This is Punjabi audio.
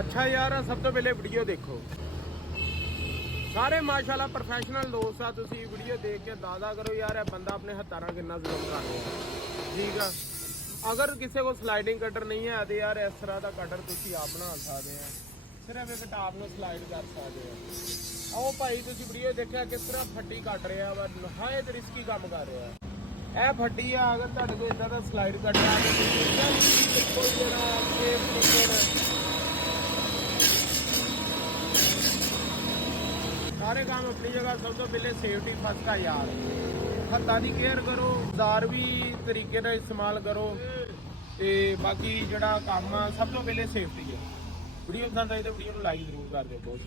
ਅੱਛਾ ਯਾਰ ਸਭ ਤੋਂ ਪਹਿਲੇ ਵੀਡੀਓ ਦੇਖੋ। ਸਾਰੇ ਮਾਸ਼ਾਅੱਲਾ ਪ੍ਰੋਫੈਸ਼ਨਲ ਦੋਸਤ ਆ, ਤੁਸੀਂ ਵੀਡੀਓ ਦੇਖ ਕੇ ਅੰਦਾਜ਼ਾ ਕਰੋ ਯਾਰ ਇਹ ਬੰਦਾ ਆਪਣੇ ਹੱਥਾਂ ਨਾਲ ਕਿੰਨਾ ਜ਼ੁਲਮ ਕਰ ਰਿਹਾ। ਠੀਕ ਆ, ਅਗਰ ਕਿਸੇ ਕੋ ਸਲਾਈਡਿੰਗ ਕਟਰ ਨਹੀਂ ਹੈ ਤੇ ਯਾਰ ਇਸ ਤਰ੍ਹਾਂ ਦਾ ਕਟਰ ਤੁਸੀਂ ਆਪ ਬਣਾ ਸਕਦੇ ਆ, ਸਿਰਫ ਇੱਕ ਟਾਪ ਨੂੰ ਸਲਾਈਡ ਕਰ ਸਕਦੇ ਆ। ਆਓ ਭਾਈ ਤੁਸੀਂ ਵੀਡੀਓ ਦੇਖਿਆ ਕਿਸ ਤਰ੍ਹਾਂ ਫੱਟੀ ਕੱਟ ਰਿਹਾ ਵਾ, ਨਹਾਇਤ ਰਿਸਕੀ ਕੰਮ ਕਰ ਰਿਹਾ। ਇਹ ਫੱਟੀ ਆ, ਅਗਰ ਤੁਹਾਡੇ ਕੋਲ ਇਦਾਂ ਦਾ ਸਲਾਈਡ ਕਟਰ ਆ ਤੇ ਤੁਸੀਂ ਕੋਈ ਜਿਹੜਾ ਸਾਰੇ ਕੰਮ ਆਪਣੀ ਜਗ੍ਹਾ। ਸਭ ਤੋਂ ਪਹਿਲੇ ਸੇਫਟੀ ਫਸਟ ਆ ਯਾਰ, ਹੱਥਾਂ ਦੀ ਕੇਅਰ ਕਰੋ, ਔਜ਼ਾਰ ਵੀ ਤਰੀਕੇ ਨਾਲ ਇਸਤੇਮਾਲ ਕਰੋ ਤੇ ਬਾਕੀ ਜਿਹੜਾ ਕੰਮ ਆ ਸਭ ਤੋਂ ਪਹਿਲੇ ਸੇਫਟੀ ਹੈ। ਵੀਡੀਓ ਪਸੰਦ ਆਈ ਤਾਂ ਵੀਡੀਓ ਨੂੰ ਲਾਈਕ ਜ਼ਰੂਰ ਕਰ ਦਿਓ। ਬਹੁਤ